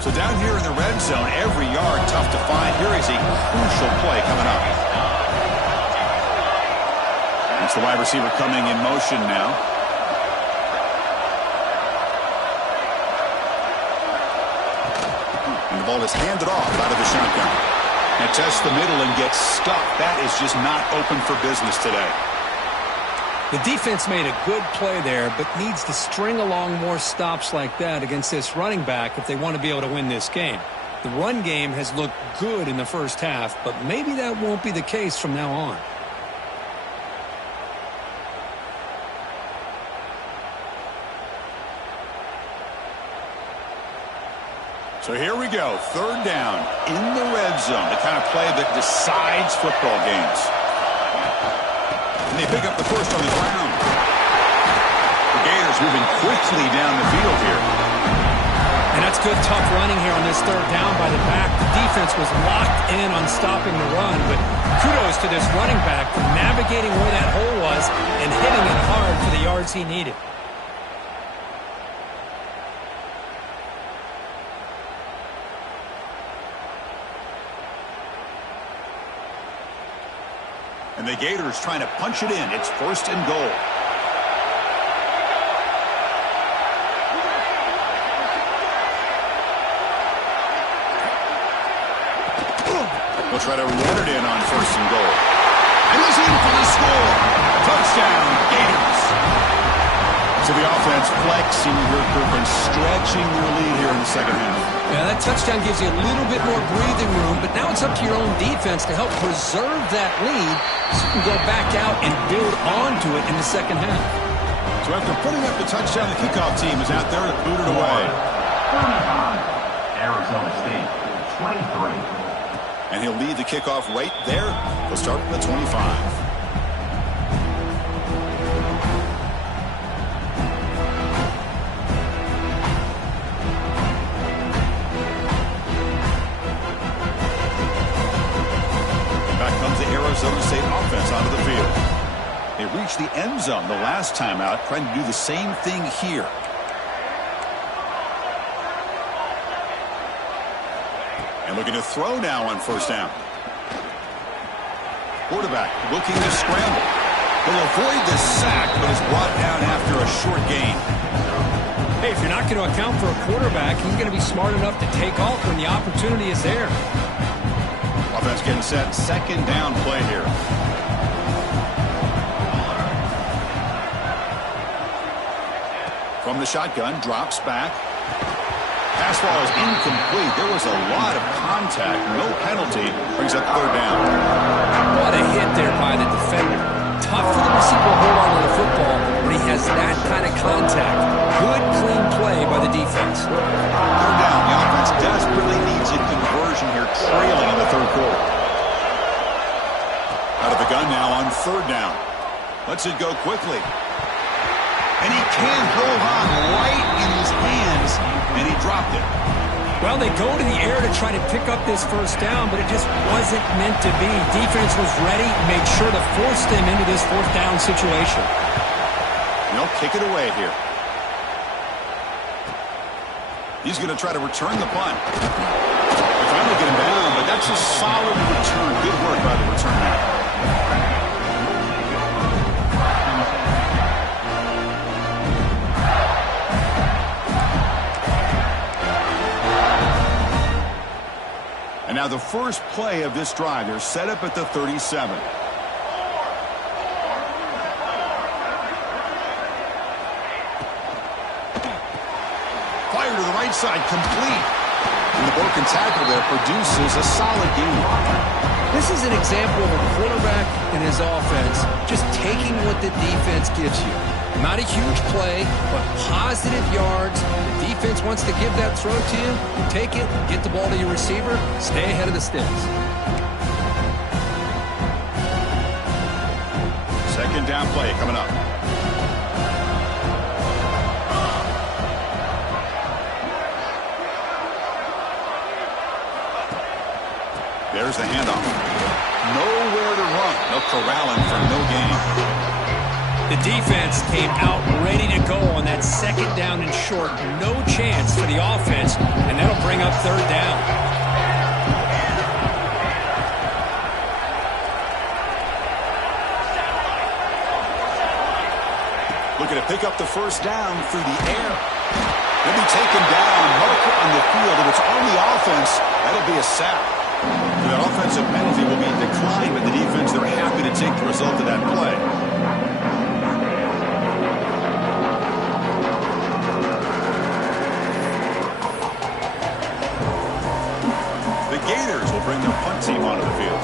So down here in the red zone, every yard tough to find. Here is a crucial play coming up. It's the wide receiver coming in motion now. And the ball is handed off out of the shotgun. Now tests the middle and gets stuck. That is just not open for business today. The defense made a good play there, but needs to string along more stops like that against this running back if they want to be able to win this game. The run game has looked good in the first half, but maybe that won't be the case from now on. So here we go, third down in the red zone, the kind of play that decides football games. And they pick up the first on the ground. The Gators moving quickly down the field here. And that's good, tough running here on this third down by the back. The defense was locked in on stopping the run, but kudos to this running back for navigating where that hole was and hitting it hard for the yards he needed. And the Gators trying to punch it in. It's first and goal. They'll try to run it in on first and goal. And he's in for the score. Touchdown, Gators. So the offense flexing her group and stretching their lead here in the second half. Yeah, that touchdown gives you a little bit more breathing room, but now it's up to your own defense to help preserve that lead so you can go back out and build onto it in the second half. So after putting up the touchdown, the kickoff team is out there to boot it away. Arizona State, 23. And he'll lead the kickoff right there. He'll start from the 25. Arizona State offense onto the field. They reached the end zone the last time out, trying to do the same thing here. And looking to throw now on first down. Quarterback looking to scramble. Will avoid the sack, but is brought down after a short gain. Hey, if you're not going to account for a quarterback, he's going to be smart enough to take off when the opportunity is there. Offense getting set. Second down play here. From the shotgun, drops back. Pass ball is incomplete. There was a lot of contact. No penalty. Brings up third down. What a hit there by the defender. Tough for the receiver to hold on to the football when he has that kind of contact. Good, clean play by the defense. Third down. The offense desperately needs a conversion here, trailing in the third quarter. Out of the gun now on third down. Lets it go quickly. And he can't hold on right in his hands, and he dropped it. Well, they go to the air to try to pick up this first down, but it just wasn't meant to be. Defense was ready, made sure to force them into this fourth down situation. And they'll kick it away here. He's going to try to return the punt. They finally get him down, but that's a solid return. Good work by the return man. And now the first play of this drive, they're set up at the 37. Fire to the right side, complete. And the broken tackle there produces a solid gain. This is an example of a quarterback and his offense just taking what the defense gives you. Not a huge play, but positive yards. The defense wants to give that throw to you. You take it, get the ball to your receiver, stay ahead of the sticks. Second down play coming up. There's the handoff. Nowhere to run. No corralling for no gain. The defense came out ready to go on that second down and short. No chance for the offense, and that'll bring up third down. Looking to pick up the first down through the air. He'll be taken down. Marker on the field. If it's on the offense, that'll be a sack. That offensive penalty will be declined, but the defense, they're happy to take the result of that play. The Gators will bring their punt team onto the field.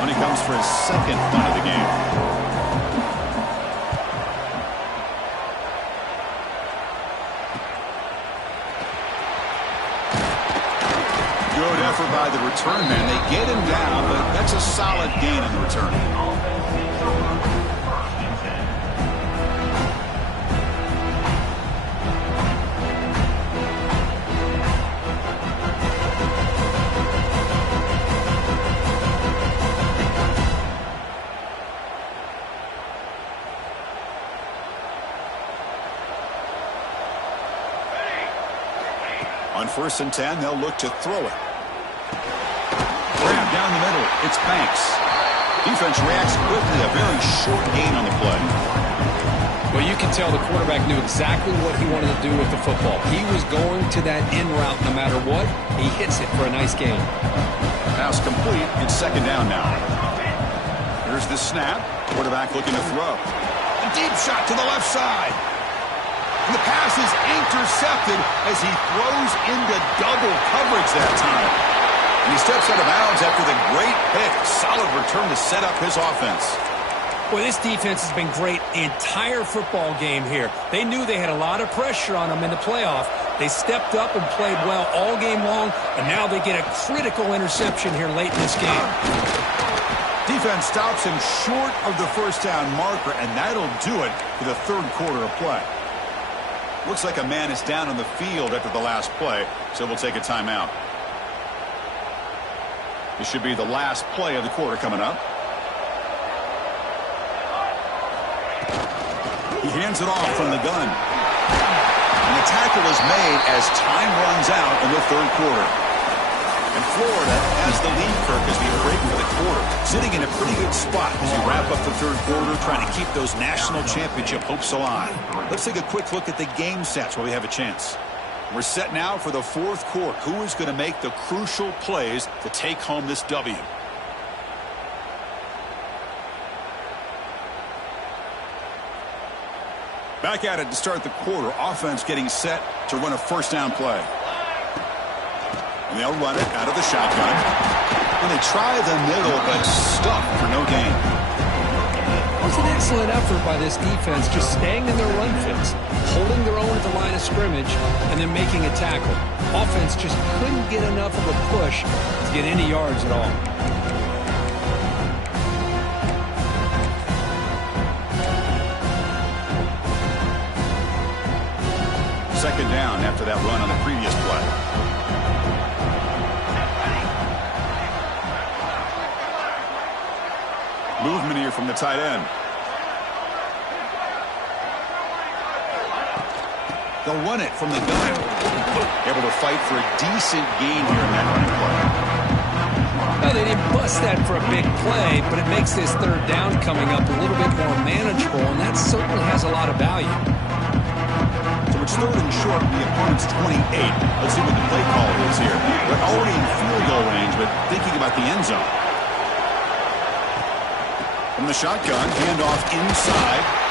When he comes for his second punt of the game. Good effort by the return man. They get him down, but that's a solid gain on the return. On 1st and 10, they'll look to throw it. Grab down the middle. It's Banks. Defense reacts quickly. A very short gain on the play. Well, you can tell the quarterback knew exactly what he wanted to do with the football. He was going to that in route no matter what. He hits it for a nice gain. Pass complete. It's second down now. Here's the snap. Quarterback looking to throw. A deep shot to the left side. And the pass is intercepted as he throws into double coverage that time. And he steps out of bounds after the great pick. Solid return to set up his offense. Boy, this defense has been great the entire football game here. They knew they had a lot of pressure on them in the playoff. They stepped up and played well all game long, and now they get a critical interception here late in this game. Defense stops him short of the first down marker, and that'll do it for the third quarter of play. Looks like a man is down on the field after the last play, so we'll take a timeout. This should be the last play of the quarter coming up. He hands it off from the gun. And the tackle is made as time runs out in the third quarter. And Florida has the lead, Kirk, as we break for the quarter. Sitting in a pretty good spot as we wrap up the third quarter, trying to keep those national championship hopes alive. Let's take a quick look at the game stats while we have a chance. We're set now for the fourth quarter. Who is going to make the crucial plays to take home this W? Back at it to start the quarter. Offense getting set to run a first down play. And they'll run it out of the shotgun. And they try the middle, but stuffed for no gain. It was an excellent effort by this defense, just staying in their run fits, holding their own at the line of scrimmage, and then making a tackle. Offense just couldn't get enough of a push to get any yards at all. Second down after that run on the previous play. Movement here from the tight end. They'll run it from the gun. Able to fight for a decent gain here in that running play. Well, they didn't bust that for a big play, but it makes this third down coming up a little bit more manageable, and that certainly has a lot of value. So it's third and short from the opponent's 28. Let's see what the play call is here. They're already in field goal range, but thinking about the end zone. From the shotgun, handoff inside.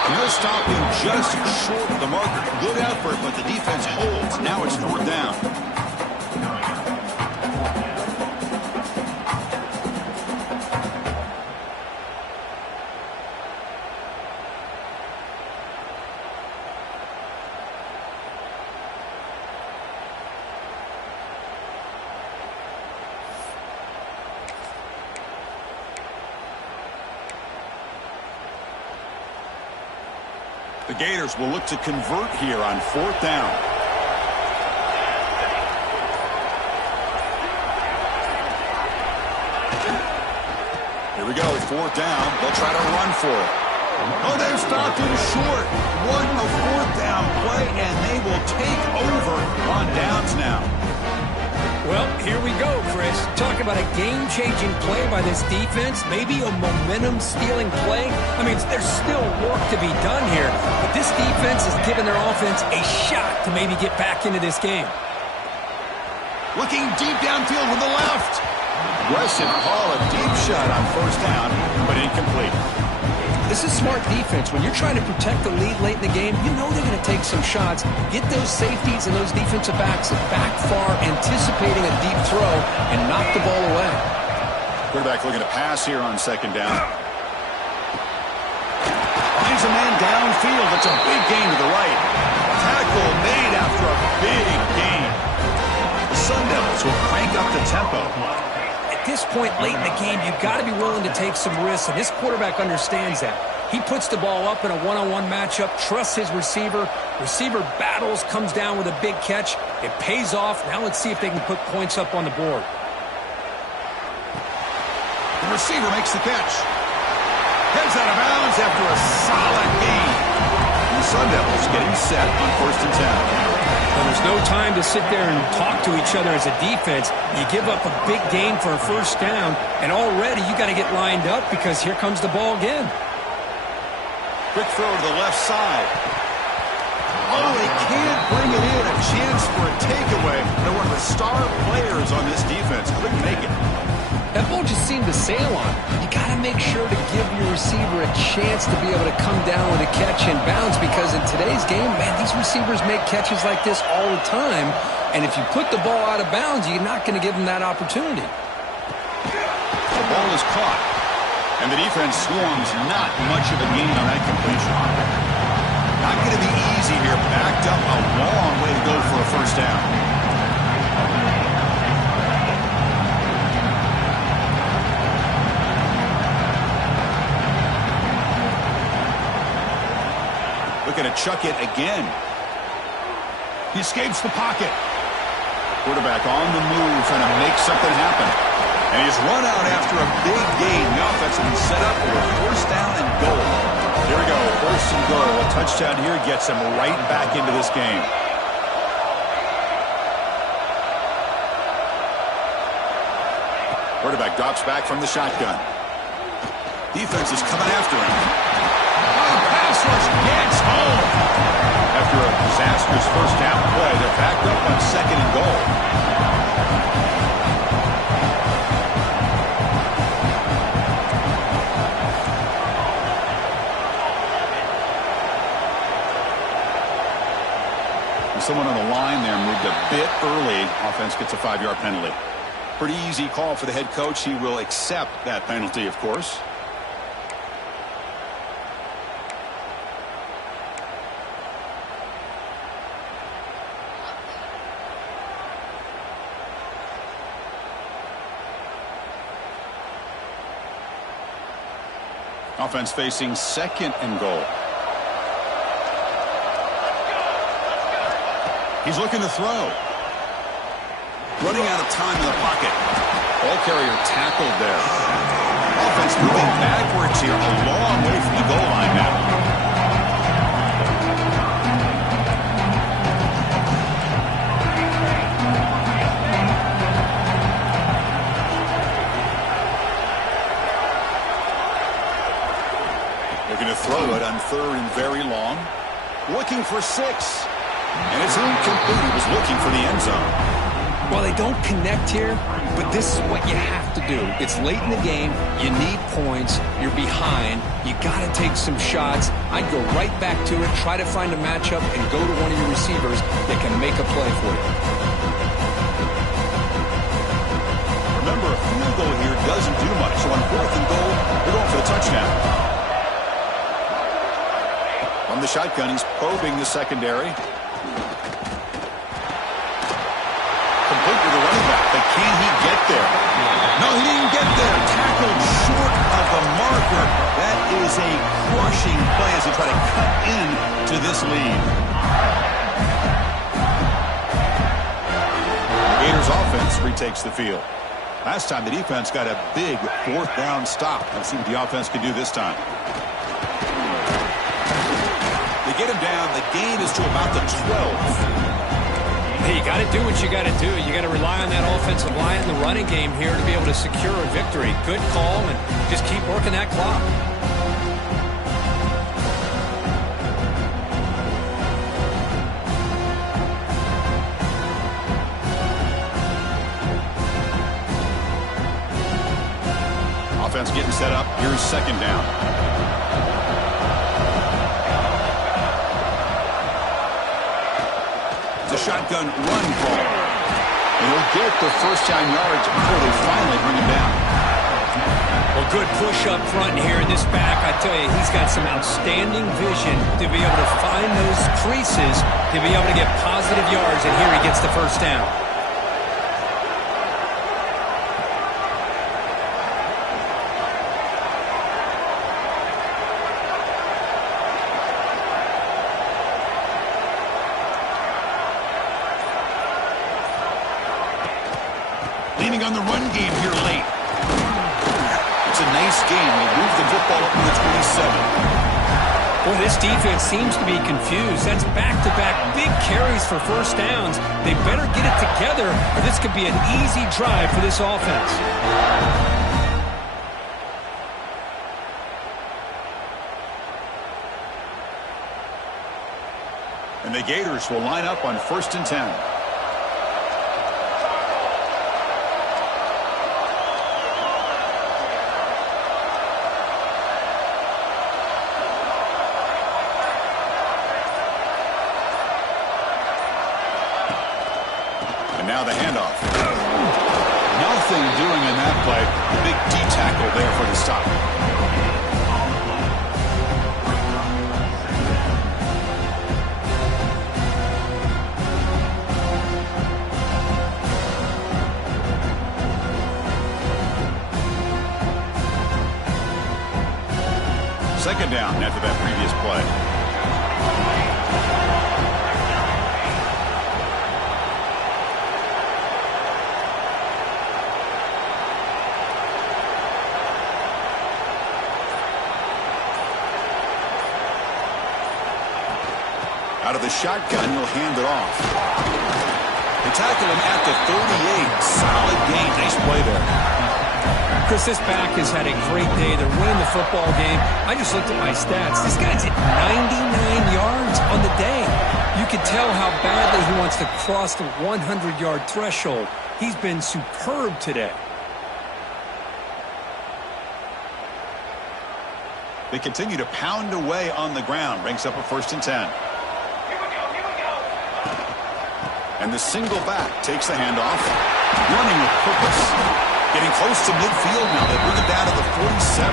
And they'll stop him just short of the marker. Good effort, but the defense holds. Now it's fourth down. The Gators will look to convert here on fourth down. Here we go, fourth down. They'll try to run for it. Oh, they've stopped him short. What a fourth down play, and they will take over on downs now. Well, here we go, Chris. Talk about a game-changing play by this defense. Maybe a momentum-stealing play. I mean, there's still work to be done here, but this defense has given their offense a shot to maybe get back into this game. Looking deep downfield with the left. Aggressive call, a deep shot on first down, but incomplete. This is smart defense. When you're trying to protect the lead late in the game, you know they're going to take some shots, get those safeties and those defensive backs back far, anticipating a deep throw, and knock the ball away. Quarterback looking to pass here on second down. Finds a man downfield. It's a big gain to the right. Tackle made after a big gain. The Sun Devils will crank up the tempo. At this point late in the game, you've got to be willing to take some risks, and this quarterback understands that. He puts the ball up in a one-on-one matchup, trusts his receiver. Receiver battles, comes down with a big catch. It pays off. Now let's see if they can put points up on the board. The receiver makes the catch. Heads out of bounds after a solid gain. The Sun Devils getting set on first and 10. Well, there's no time to sit there and talk to each other as a defense. You give up a big gain for a first down, and already you got to get lined up because here comes the ball again. Quick throw to the left side. Oh, they can't bring it in. A chance for a takeaway. They're one of the star players on this defense. Couldn't make it. That ball just seemed to sail on. You got to make sure to give your receiver a chance to be able to come down with a catch and bounce, because in today's game, man, these receivers make catches like this all the time. And if you put the ball out of bounds, you're not going to give them that opportunity. The ball is caught. And the defense swarms not much of a gain on that completion. Not going to be easy here. Backed up a long way to go for a first down. Looking to chuck it again. He escapes the pocket. Quarterback on the move, trying to make something happen. And he's run out after a big gain. The offense will be set up for a first down and goal. Here we go, first and goal. A touchdown here gets him right back into this game. Quarterback drops back from the shotgun. Defense is coming after him. Pass rush gets home. After a disastrous first down play, they're backed up on second and goal. And someone on the line there moved a bit early. Offense gets a 5-yard penalty. Pretty easy call for the head coach. He will accept that penalty, of course. Offense facing second and goal. He's looking to throw. Running out of time in the pocket. Ball carrier tackled there. Offense moving backwards here, a long way from the goal line now. looking for 6. And it's incomplete. He was looking for the end zone. Well, they don't connect here, but this is what you have to do. It's late in the game. You need points. You're behind. You got to take some shots. I'd go right back to it, try to find a matchup, and go to one of your receivers that can make a play for you. Remember, a field goal here doesn't do much. So on 4th and goal, they're going for the touchdown. From the shotgun, he's probing the secondary. Complete with the running back, but can he get there? No, he didn't get there. Tackled short of the marker. That is a crushing play as they try to cut into this lead. Gators offense retakes the field. Last time the defense got a big 4th down stop. Let's see what the offense can do this time. They get him down. The gain is to about the 12. Hey, you got to do what you got to do. You got to rely on that offensive line in the running game here to be able to secure a victory. Good call, and just keep working that clock. Offense getting set up. Here's 2nd down. The shotgun run call. And he'll get the first down yards before they finally bring him down. Well, good push up front here. This back, I tell you, he's got some outstanding vision to be able to find those creases, to be able to get positive yards, and here he gets the first down. Leaning on the run game here late. It's a nice game. They move the football up to the 27. Boy, this defense seems to be confused. That's back-to-back big carries for first downs. They better get it together, or this could be an easy drive for this offense. And the Gators will line up on 1st and 10. Now the handoff. Nothing doing in that play. Big D-tackle there for the stop. Second down after that previous play. Out of the shotgun, he'll hand it off. They tackle him at the 38. Solid gain. Nice play there. Chris, this back has had a great day. They're winning the football game. I just looked at my stats. This guy's hit 99 yards on the day. You can tell how badly he wants to cross the 100-yard threshold. He's been superb today. They continue to pound away on the ground. Brings up a 1st and 10. And the single back takes the handoff. Running with purpose. Getting close to midfield now. They bring it down to the 47.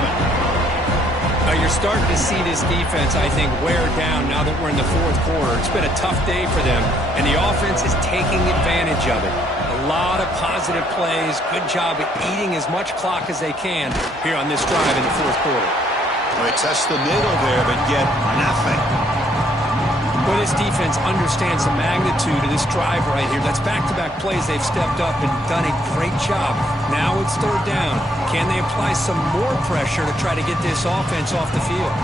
Now you're starting to see this defense, I think, wear down now that we're in the 4th quarter. It's been a tough day for them, and the offense is taking advantage of it. A lot of positive plays. Good job at eating as much clock as they can here on this drive in the 4th quarter. Well, they test the middle there, but get nothing. Well, this defense understands the magnitude of this drive right here. That's back-to-back plays. They've stepped up and done a great job. Now it's 3rd down. Can they apply some more pressure to try to get this offense off the field?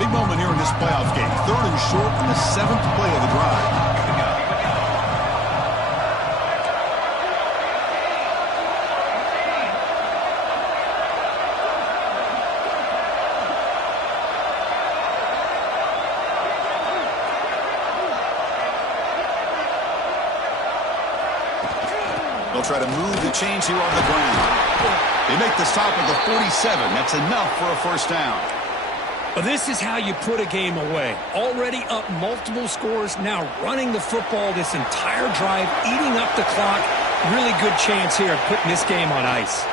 Big moment here in this playoff game. 3rd and short on the 7th play of the drive. try to move the chains here on the ground. They make the stop at the 47. That's enough for a first down. Well, this is how you put a game away. Already up multiple scores, now running the football this entire drive, eating up the clock. Really good chance here of putting this game on ice.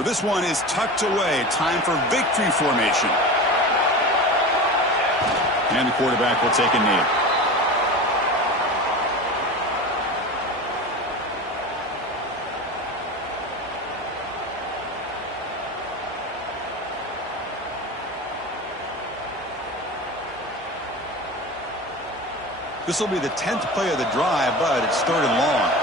So this one is tucked away. Time for victory formation. And the quarterback will take a knee. This will be the 10th play of the drive, but it's 3rd and long.